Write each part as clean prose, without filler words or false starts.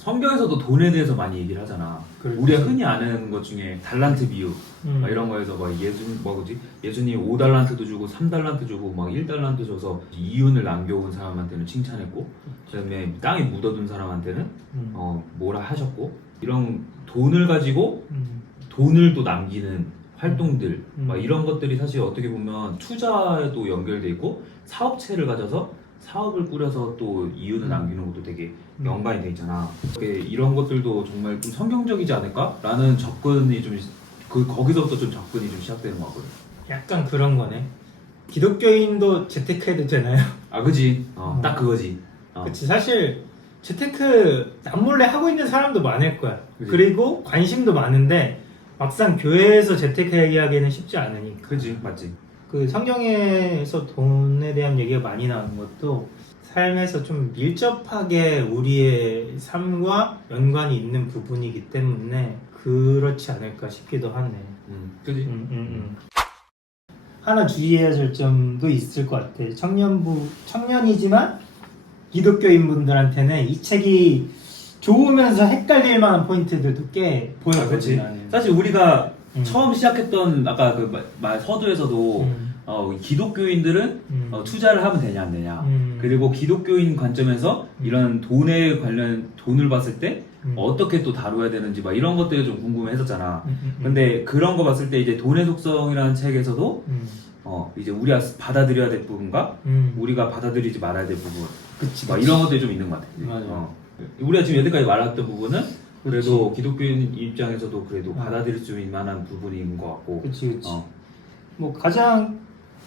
성경에서도 돈에 대해서 많이 얘기를 하잖아. 그렇지. 우리가 흔히 아는 것 중에 달란트 비유 막 이런 거에서 막 예수님 5달란트도 주고 3달란트 주고 막 1달란트 줘서 이윤을 남겨온 사람한테는 칭찬했고 그다음에 땅에 묻어둔 사람한테는 뭐라 하셨고 이런 돈을 가지고 돈을 또 남기는 활동들 막 이런 것들이 사실 어떻게 보면 투자에도 연결돼 있고 사업체를 가져서 사업을 꾸려서 또 이윤을 남기는 것도 되게 연관이 돼 있잖아. 이런 것들도 정말 좀 성경적이지 않을까라는 접근이 좀 거기서부터 좀 접근이 좀 시작되는 것 같거든. 약간 그런 거네. 기독교인도 재테크해도 되나요? 아 그지. 딱 그거지. 그치. 사실 재테크 남몰래 하고 있는 사람도 많을 거야. 그치. 그리고 관심도 많은데 막상 교회에서 재테크 얘기하기에는 쉽지 않으니까. 그지 맞지. 그 성경에서 돈에 대한 얘기가 많이 나오는 것도 삶에서 좀 밀접하게 우리의 삶과 연관이 있는 부분이기 때문에 그렇지 않을까 싶기도 하네. 그지. 하나 주의해야 될 점도 있을 것 같아. 청년이지만 기독교인 분들한테는 이 책이 좋으면서 헷갈릴 만한 포인트들도 꽤 보여요. 그렇지. 사실 우리가 처음 시작했던 아까 그 서두에서도 기독교인들은 투자를 하면 되냐 안 되냐 그리고 기독교인 관점에서 이런 돈에 관련 돈을 봤을 때 어떻게 또 다뤄야 되는지 막 이런 것들이 좀 궁금했었잖아. 근데 그런 거 봤을 때 이제 돈의 속성이라는 책에서도 이제 우리가 받아들여야 될 부분과 우리가 받아들이지 말아야 될 부분 그치, 막 이런 것들이 좀 있는 것 같아. 맞아. 우리가 지금 여태까지 말했던 부분은 그래도 기독교인 입장에서도 그래도 받아들일 수 있는 만한 부분인 것 같고. 그치. 뭐 가장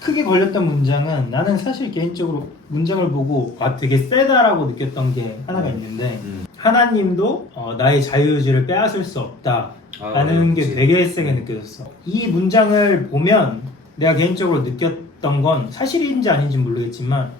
크게 걸렸던 문장은 나는 사실 개인적으로 문장을 보고 되게 세다라고 느꼈던 게 하나가 있는데 하나님도 나의 자유의지를 빼앗을 수 없다라는 게 되게 세게 느껴졌어. 이 문장을 보면 내가 개인적으로 느꼈던 건 사실인지 아닌지 모르겠지만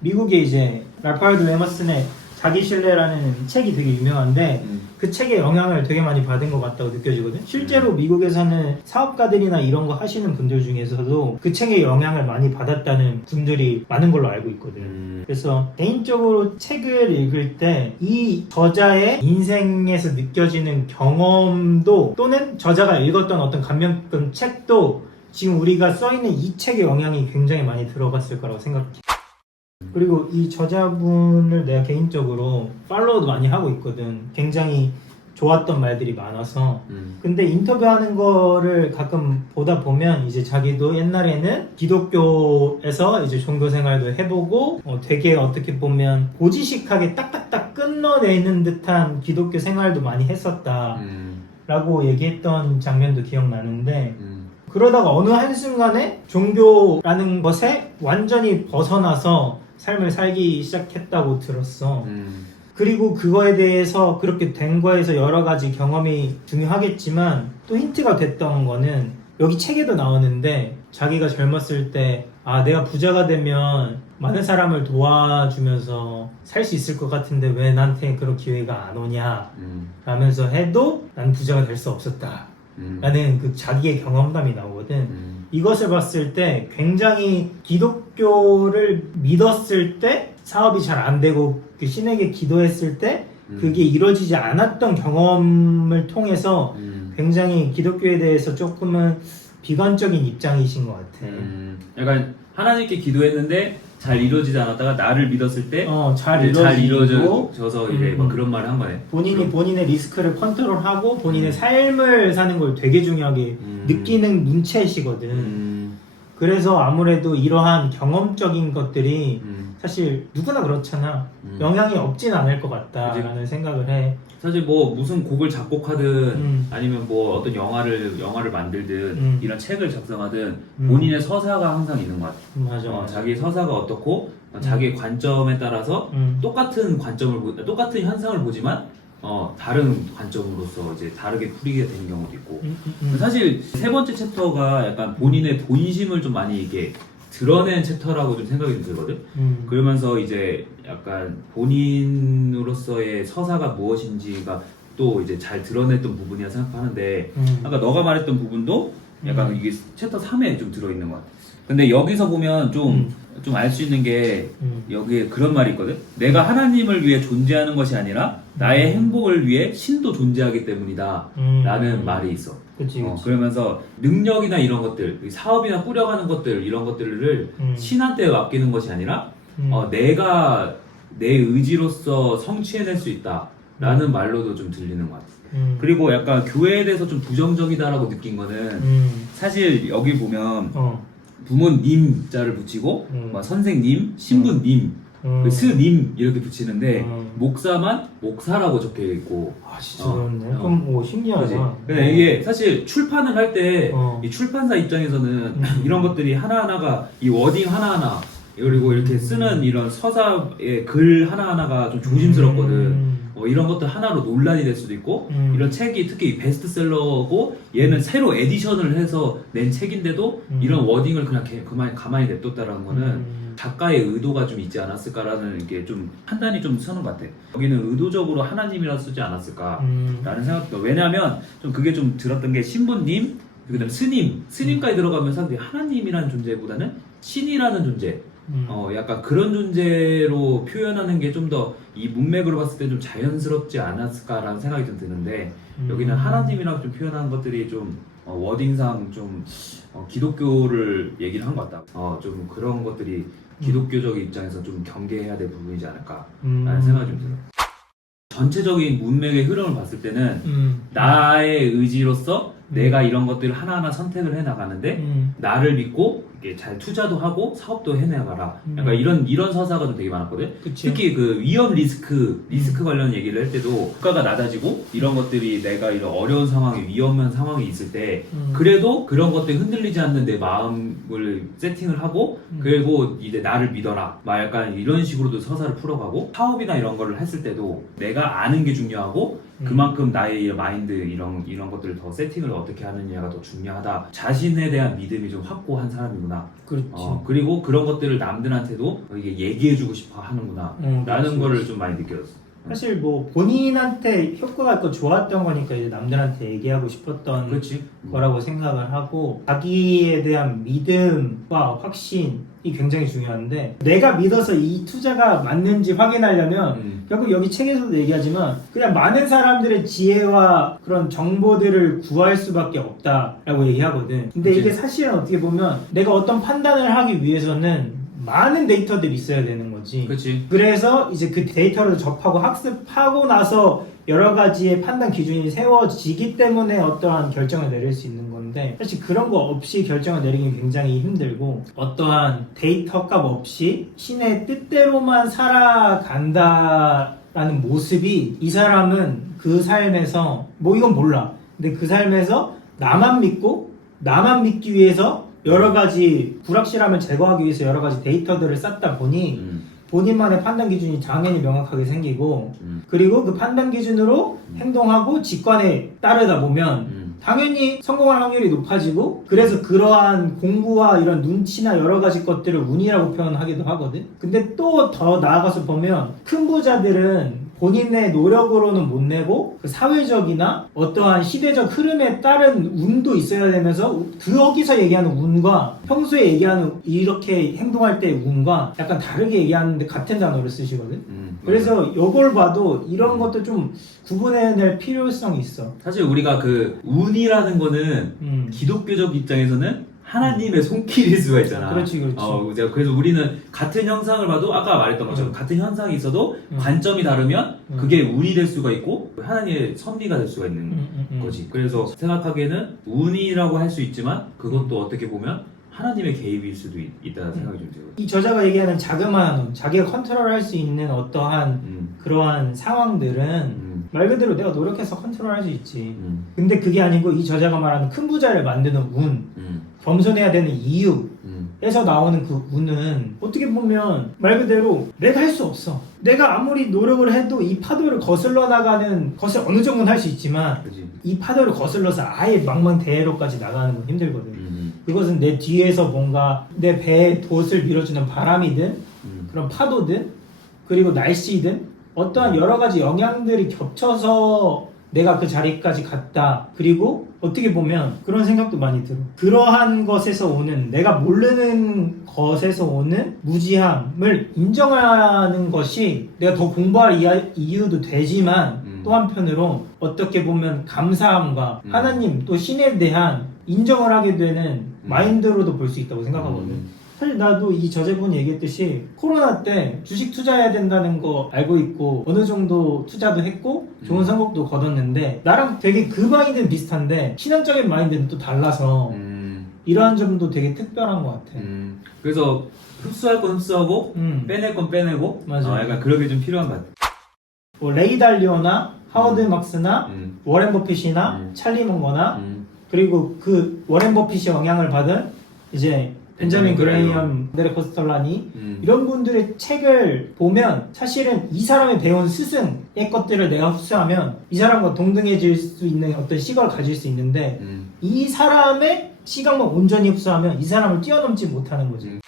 미국에 이제 랄프 월도 에머슨의 자기 신뢰라는 책이 되게 유명한데 그 책의 영향을 되게 많이 받은 것 같다고 느껴지거든. 실제로 미국에서는 사업가들이나 이런 거 하시는 분들 중에서도 그 책의 영향을 많이 받았다는 분들이 많은 걸로 알고 있거든. 그래서 개인적으로 책을 읽을 때 이 저자의 인생에서 느껴지는 경험도 또는 저자가 읽었던 어떤 감명 깊은 책도 지금 우리가 써있는 이 책의 영향이 굉장히 많이 들어갔을 거라고 생각해. 그리고 이 저자분을 내가 개인적으로 팔로우도 많이 하고 있거든. 굉장히 좋았던 말들이 많아서. 근데 인터뷰하는 거를 가끔 보다 보면 이제 자기도 옛날에는 기독교에서 이제 종교 생활도 해보고 되게 어떻게 보면 고지식하게 딱딱딱 끊어내는 듯한 기독교 생활도 많이 했었다 라고 얘기했던 장면도 기억나는데 그러다가 어느 한순간에 종교라는 것에 완전히 벗어나서 삶을 살기 시작했다고 들었어. 그리고 그거에 대해서 그렇게 된 거에서 여러 가지 경험이 중요하겠지만 또 힌트가 됐던 거는 여기 책에도 나오는데 자기가 젊었을 때 내가 부자가 되면 많은 사람을 도와주면서 살 수 있을 것 같은데 왜 나한테 그런 기회가 안 오냐 라면서 해도 난 부자가 될 수 없었다 라는 그 자기의 경험담이 나오거든. 이것을 봤을 때 굉장히 기독교를 믿었을 때 사업이 잘 안 되고 그 신에게 기도했을 때 그게 이루어지지 않았던 경험을 통해서 굉장히 기독교에 대해서 조금은 비관적인 입장이신 것 같아. 약간 하나님께 기도했는데 잘 이루어지지 않았다가 나를 믿었을 때 잘 이루어져서 이제 막 그런 말을 한 거네. 본인의 리스크를 컨트롤하고 본인의 삶을 사는 걸 되게 중요하게 느끼는 문체시거든. 그래서 아무래도 이러한 경험적인 것들이 사실 누구나 그렇잖아. 영향이 없진 않을 것 같다라는 생각을 해. 사실 뭐 무슨 곡을 작곡하든 아니면 뭐 어떤 영화를 만들든 이런 책을 작성하든 본인의 서사가 항상 있는 것 같아. 맞아. 자기 서사가 어떻고 자기의 관점에 따라서 똑같은 똑같은 현상을 보지만 다른 관점으로서 이제 다르게 풀이게 되는 경우도 있고. 사실 세 번째 챕터가 약간 본인의 본심을 좀 많이 이게 드러낸 챕터라고 좀 생각이 들거든. 그러면서 이제 약간 본인으로서의 서사가 무엇인지가 또 이제 잘 드러냈던 부분이라 생각하는데 아까 너가 말했던 부분도 약간 이게 챕터 3에 좀 들어있는 것 같아. 근데 여기서 보면 좀 좀 알 수 있는 게 여기에 그런 말이 있거든. 내가 하나님을 위해 존재하는 것이 아니라 나의 행복을 위해 신도 존재하기 때문이다 라는 말이 있어. 그치. 그러면서 능력이나 이런 것들, 사업이나 꾸려가는 것들 이런 것들을 신한테 맡기는 것이 아니라 내가 내 의지로서 성취해낼 수 있다 라는 말로도 좀 들리는 것 같아. 그리고 약간 교회에 대해서 좀 부정적이다라고 느낀 거는 사실 여기 보면 부모님 자를 붙이고 막 선생님, 신부님, 그 스님 이렇게 붙이는데 목사만 목사라고 적혀 있고. 아 진짜 그렇네. 그럼 신기하다. 근데 이게 사실 출판을 할 때 이 출판사 입장에서는 이런 것들이 하나하나가 이 워딩 하나하나 그리고 이렇게 쓰는 이런 서사의 글 하나하나가 좀 조심스럽거든. 이런 것들 하나로 논란이 될 수도 있고 이런 책이 특히 베스트셀러고 얘는 새로 에디션을 해서 낸 책인데도 이런 워딩을 그냥 가만히 냅뒀다라는 거는 작가의 의도가 좀 있지 않았을까라는 게 좀 판단이 좀 서는 것 같아. 여기는 의도적으로 하나님이라 쓰지 않았을까라는 생각도. 왜냐하면 좀 그게 좀 들었던 게 신부님, 그다음 스님까지 들어가면 사람들이 하나님이라는 존재보다는 신이라는 존재. 약간 그런 존재로 표현하는 게 좀 더 이 문맥으로 봤을 때 좀 자연스럽지 않았을까라는 생각이 좀 드는데 여기는 하나님이랑 좀 표현하는 것들이 좀 워딩상 좀 기독교를 얘기를 한 것 같다. 좀 그런 것들이 기독교적 입장에서 좀 경계해야 될 부분이지 않을까라는 생각이 좀 들어요. 전체적인 문맥의 흐름을 봤을 때는 나의 의지로서 내가 이런 것들을 하나하나 선택을 해 나가는데 나를 믿고 이게 잘 투자도 하고 사업도 해나가라. 약간 이런 서사가 좀 되게 많았거든. 그치. 특히 그 위험 리스크 관련 얘기를 할 때도 국가가 낮아지고 이런 것들이 내가 이런 어려운 상황에 위험한 상황이 있을 때 그래도 그런 것들이 흔들리지 않는 내 마음을 세팅을 하고 그리고 이제 나를 믿어라. 막 약간 이런 식으로도 서사를 풀어가고 사업이나 이런 거를 했을 때도 내가 아는 게 중요하고 그만큼 나의 마인드 이런 것들을 더 세팅을 어떻게 하느냐가 더 중요하다. 자신에 대한 믿음이 좀 확고한 사람이구나. 그렇지. 그리고 그런 것들을 남들한테도 이게 얘기해주고 싶어 하는구나. 라는 거를 좀 많이 느꼈어. 사실 뭐 본인한테 효과가 있고 좋았던 거니까 이제 남들한테 얘기하고 싶었던 그렇지. 거라고 생각을 하고 자기에 대한 믿음과 확신이 굉장히 중요한데 내가 믿어서 이 투자가 맞는지 확인하려면 결국 여기 책에서도 얘기하지만 그냥 많은 사람들의 지혜와 그런 정보들을 구할 수밖에 없다라고 얘기하거든. 근데 그치. 이게 사실은 어떻게 보면 내가 어떤 판단을 하기 위해서는 많은 데이터들이 있어야 되는 거지. 그렇지. 그래서 이제 그 데이터를 접하고 학습하고 나서 여러 가지의 판단 기준이 세워지기 때문에 어떠한 결정을 내릴 수 있는 건데 사실 그런 거 없이 결정을 내리기 굉장히 힘들고 어떠한 데이터 값 없이 신의 뜻대로만 살아간다라는 모습이 이 사람은 그 삶에서 뭐 이건 몰라. 근데 그 삶에서 나만 믿고 나만 믿기 위해서 여러 가지 불확실함을 제거하기 위해서 여러 가지 데이터들을 쌓다 보니 본인만의 판단 기준이 당연히 명확하게 생기고 그리고 그 판단 기준으로 행동하고 직관에 따르다 보면 당연히 성공할 확률이 높아지고 그래서 그러한 공부와 이런 눈치나 여러 가지 것들을 운이라고 표현하기도 하거든. 근데 또 더 나아가서 보면 큰 부자들은 본인의 노력으로는 못 내고 그 사회적이나 어떠한 시대적 흐름에 따른 운도 있어야 되면서 거기서 얘기하는 운과 평소에 얘기하는 이렇게 행동할 때의 운과 약간 다르게 얘기하는데 같은 단어를 쓰시거든. 그래서 이걸 봐도 이런 것도 좀 구분해낼 필요성이 있어. 사실 우리가 그 운이라는 거는 기독교적 입장에서는 하나님의 손길일 수가 있잖아. 그렇지. 그래서 우리는 같은 현상을 봐도 아까 말했던 것처럼 같은 현상이 있어도 관점이 다르면 그게 운이 될 수가 있고 하나님의 섭리가 될 수가 있는 거지. 그래서 생각하기에는 운이라고 할 수 있지만 그것도 어떻게 보면 하나님의 개입일 수도 있다는 생각이 좀 들어요. 이 저자가 얘기하는 자그마한 운, 자기가 컨트롤할 수 있는 어떠한 그러한 상황들은 말 그대로 내가 노력해서 컨트롤할 수 있지. 근데 그게 아니고 이 저자가 말하는 큰 부자를 만드는 운, 겸손해야 되는 이유에서 나오는 그 운은 어떻게 보면 말 그대로 내가 할 수 없어. 내가 아무리 노력을 해도 이 파도를 거슬러 나가는 것을 어느 정도는 할 수 있지만 그치. 이 파도를 거슬러서 아예 망망대해로까지 나가는 건 힘들거든. 그것은 내 뒤에서 뭔가 내 배에 돛을 밀어주는 바람이든 그런 파도든 그리고 날씨든 어떠한 여러 가지 영향들이 겹쳐서 내가 그 자리까지 갔다. 그리고 어떻게 보면 그런 생각도 많이 들어. 그러한 것에서 오는, 내가 모르는 것에서 오는 무지함을 인정하는 것이 내가 더 공부할 이유도 되지만 또 한편으로 어떻게 보면 감사함과 하나님 또 신에 대한 인정을 하게 되는 마인드로도 볼 수 있다고 생각하거든. 사실 나도 이 저자분이 얘기했듯이 코로나 때 주식 투자해야 된다는 거 알고 있고 어느 정도 투자도 했고 좋은 성적도 거뒀는데 나랑 되게 그 마인드는 비슷한데 신앙적인 마인드는 또 달라서 이러한 점도 되게 특별한 것 같아. 그래서 흡수할 건 흡수하고 빼낼 건 빼내고 맞아. 약간 그런 게 좀 필요한 것 같아. 뭐 레이 달리오나 하워드 막스나 워렌 버핏이나 찰리 먼거나 그리고 그 워렌 버핏이 영향을 받은 이제 벤자민 그레이엄, 데렉 코스털라니 이런 분들의 책을 보면 사실은 이 사람이 배운 스승의 것들을 내가 흡수하면 이 사람과 동등해질 수 있는 어떤 시각을 가질 수 있는데 이 사람의 시각만 온전히 흡수하면 이 사람을 뛰어넘지 못하는 거지.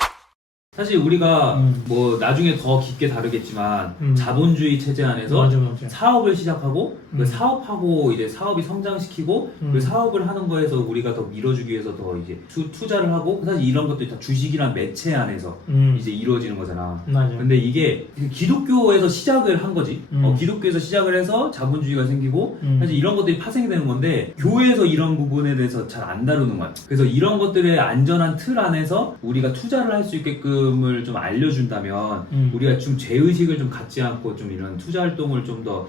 사실 우리가 뭐 나중에 더 깊게 다루겠지만 자본주의 체제 안에서 맞아. 사업을 시작하고 그 사업하고 이제 사업이 성장시키고 그 사업을 하는 거에서 우리가 더 밀어주기 위해서 더 이제 투자를 하고 사실 이런 것들이 다 주식이란 매체 안에서 이제 이루어지는 거잖아. 맞아. 근데 이게 기독교에서 시작을 한 거지. 기독교에서 시작을 해서 자본주의가 생기고 사실 이런 것들이 파생이 되는 건데 교회에서 이런 부분에 대해서 잘 안 다루는 거야. 그래서 이런 것들의 안전한 틀 안에서 우리가 투자를 할 수 있게끔 을 좀 알려준다면 우리가 좀 죄의식을 좀 갖지 않고 좀 이런 투자 활동을 좀 더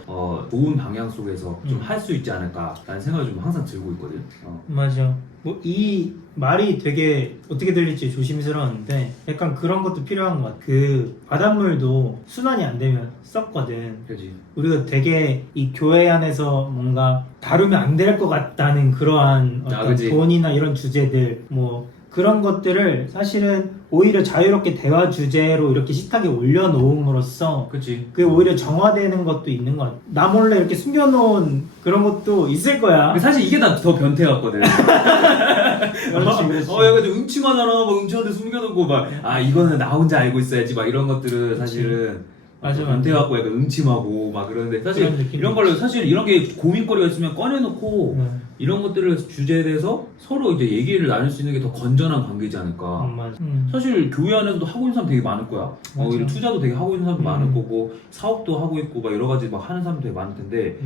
좋은 방향 속에서 좀 할 수 있지 않을까라는 생각을 좀 항상 들고 있거든. 맞아. 뭐 이 말이 되게 어떻게 들릴지 조심스러웠는데 약간 그런 것도 필요한 것 같아. 그 바닷물도 순환이 안 되면 썩거든. 그렇지. 우리가 되게 이 교회 안에서 뭔가 다루면 안 될 것 같다는 그러한 어떤 돈이나 이런 주제들 뭐 그런 것들을 사실은 오히려 자유롭게 대화 주제로 이렇게 식탁에 올려놓음으로써 그치. 그게 오히려 정화되는 것도 있는 것 같아. 나 몰래 이렇게 숨겨놓은 그런 것도 있을 거야. 사실 이게 다 더 변태 같거든. 그렇지. 야, 근데 음침하잖아. 막 음침한데 숨겨놓고 막, 이거는 나 혼자 알고 있어야지. 막 이런 것들은 사실은. 맞아. 변태 같고 약간 음침하고 막 그러는데 사실 이런 걸로 사실 이런 게 고민거리가 있으면 꺼내놓고 이런 것들을 주제에 대해서 서로 이제 얘기를 나눌 수 있는 게 더 건전한 관계지 않을까. 맞아. 사실 교회 안에서도 하고 있는 사람 되게 많을 거야. 이런 투자도 되게 하고 있는 사람도 많을 거고 사업도 하고 있고 막 여러 가지 막 하는 사람도 되게 많을 텐데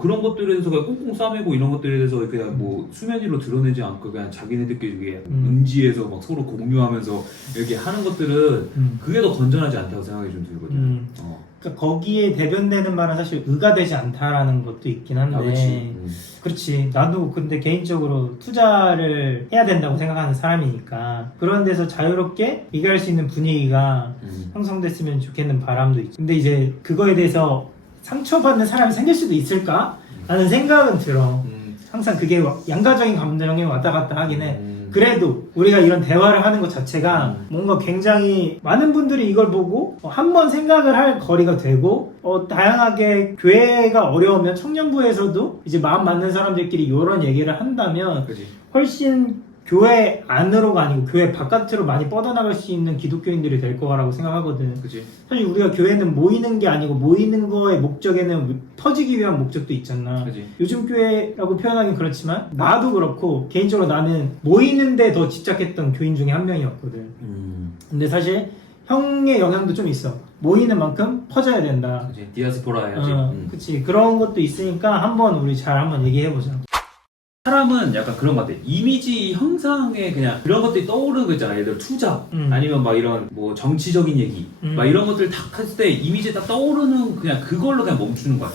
그런 것들에 대해서 그냥 꽁꽁 싸매고 이런 것들에 대해서 그냥 뭐 수면 위로 드러내지 않고 그냥 자기네들끼리 이게 음지에서 막 서로 공유하면서 이렇게 하는 것들은 그게 더 건전하지 않다고 생각이 좀 들거든. 그러니까 거기에 대변되는 말은 사실 의가 되지 않다라는 것도 있긴 한데 그렇지. 나도 근데 개인적으로 투자를 해야 된다고 생각하는 사람이니까 그런 데서 자유롭게 얘기할 수 있는 분위기가 형성됐으면 좋겠는 바람도 있지. 근데 이제 그거에 대해서 상처받는 사람이 생길 수도 있을까? 라는 생각은 들어. 항상 그게 양가적인 감정이 왔다 갔다 하긴 해. 그래도 우리가 이런 대화를 하는 것 자체가 뭔가 굉장히 많은 분들이 이걸 보고 한번 생각을 할 거리가 되고 다양하게 교회가 어려우면 청년부에서도 이제 마음 맞는 사람들끼리 이런 얘기를 한다면 그치. 훨씬 교회 안으로가 아니고 교회 바깥으로 많이 뻗어나갈 수 있는 기독교인들이 될 거라고 생각하거든. 그치. 사실 우리가 교회는 모이는 게 아니고 모이는 거의 목적에는 터지기 위한 목적도 있잖아. 그치. 요즘 교회라고 표현하긴 그렇지만 나도 그렇고 개인적으로 나는 모이는데 더 집착했던 교인 중에 한 명이었거든. 근데 사실 형의 영향도 좀 있어. 모이는 만큼 퍼져야 된다. 그치. 디아스포라 해야지. 그치. 그런 것도 있으니까 한번 얘기해보자. 사람은 약간 그런 것 같아. 이미지 형상에 그냥 그런 것들이 떠오르는 거 있잖아. 예를 들어 투자 아니면 막 이런 뭐 정치적인 얘기 막 이런 것들 딱 했을 때 이미지에 딱 떠오르는 그냥 그걸로 그냥 멈추는 거야.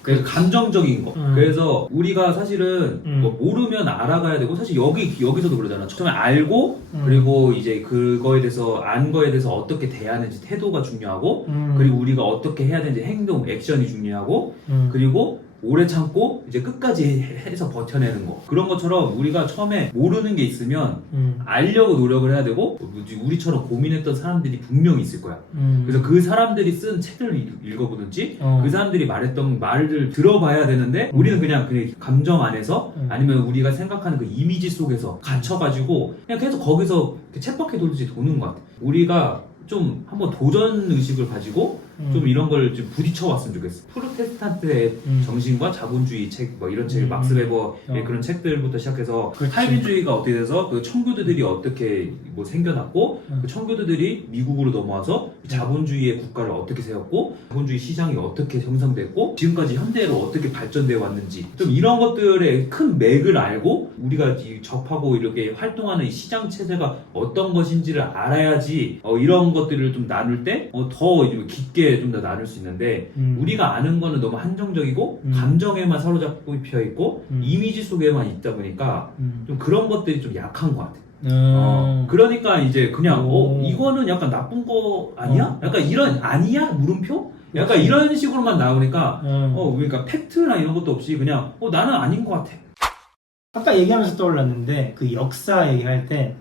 그래서 감정적인 거. 그래서 우리가 사실은 뭐 모르면 알아가야 되고 사실 여기서도 그러잖아. 처음에 알고 그리고 이제 그거에 대해서 안 거에 대해서 어떻게 대하는지 태도가 중요하고 그리고 우리가 어떻게 해야 되는지 행동, 액션이 중요하고 그리고 오래 참고 이제 끝까지 해서 버텨내는 거. 그런 것처럼 우리가 처음에 모르는 게 있으면 알려고 노력을 해야 되고 우리처럼 고민했던 사람들이 분명히 있을 거야. 그래서 그 사람들이 쓴 책을 읽어보든지 그 사람들이 말했던 말을 들어봐야 되는데 우리는 그냥 감정 안에서 아니면 우리가 생각하는 그 이미지 속에서 갇혀가지고 그냥 계속 거기서 쳇바퀴 돌듯이 도는 것 같아. 우리가 좀 한번 도전 의식을 가지고 좀 이런 걸 좀 부딪혀 왔으면 좋겠어. 프로테스탄트의 정신과 자본주의 책, 뭐 이런 책, 막스 베버의 그런 책들부터 시작해서 그렇지. 탈빈주의가 어떻게 돼서 그 청교도들이 어떻게 뭐 생겨났고 그 청교도들이 미국으로 넘어와서 자본주의의 국가를 어떻게 세웠고 자본주의 시장이 어떻게 형성됐고 지금까지 현대로 어떻게 발전되어 왔는지 좀 이런 것들의 큰 맥을 알고 우리가 이 접하고 이렇게 활동하는 이 시장 체제가 어떤 것인지를 알아야지 이런 것들을 좀 나눌 때 더 깊게 좀 더 나눌 수 있는데 우리가 아는 거는 너무 한정적이고 감정에만 사로잡고 있고 이미지 속에만 있다 보니까 좀 그런 것들이 좀 약한 것 같아. 그러니까 이제 그냥 이거는 약간 나쁜 거 아니야? 약간 이런 아니야? 물음표? 약간 이런 식으로만 나오니까 그러니까 팩트나 이런 것도 없이 그냥 나는 아닌 것 같아. 아까 얘기하면서 떠올랐는데 그 역사 얘기할 때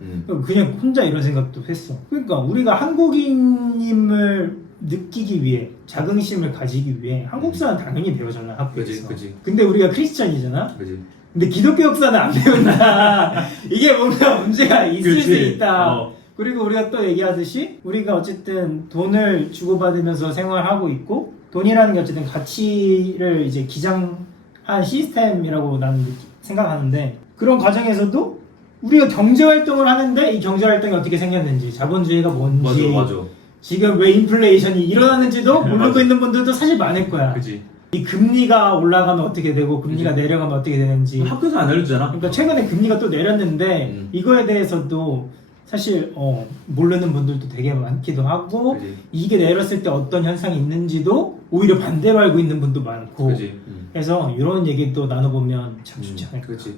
그냥 혼자 이런 생각도 했어. 그러니까 우리가 한국인임을 느끼기 위해 자긍심을 가지기 위해 한국사는 당연히 배우잖아 학교에서. 그지. 근데 우리가 크리스천이잖아. 그지. 근데 기독교 역사는 안 배운다. 이게 뭔가 문제가 있을 그치. 수 있다. 그리고 우리가 또 얘기하듯이 우리가 어쨌든 돈을 주고받으면서 생활하고 있고 돈이라는 게 어쨌든 가치를 이제 기장한 시스템이라고 나는 생각하는데 그런 과정에서도 우리가 경제활동을 하는데 이 경제활동이 어떻게 생겼는지 자본주의가 뭔지 맞아. 지금 왜 인플레이션이 일어나는지도 모르고 맞아. 있는 분들도 사실 많을 거야. 그지. 이 금리가 올라가면 어떻게 되고 금리가 내려가면 어떻게 되는지. 학교에서 안 알려주잖아. 그러니까 최근에 금리가 또 내렸는데 이거에 대해서도 사실 모르는 분들도 되게 많기도 하고 그지. 이게 내렸을 때 어떤 현상이 있는지도 오히려 반대로 알고 있는 분도 많고 그지. 그래서 이런 얘기도 나눠보면 참 좋지 않을까. 그렇지.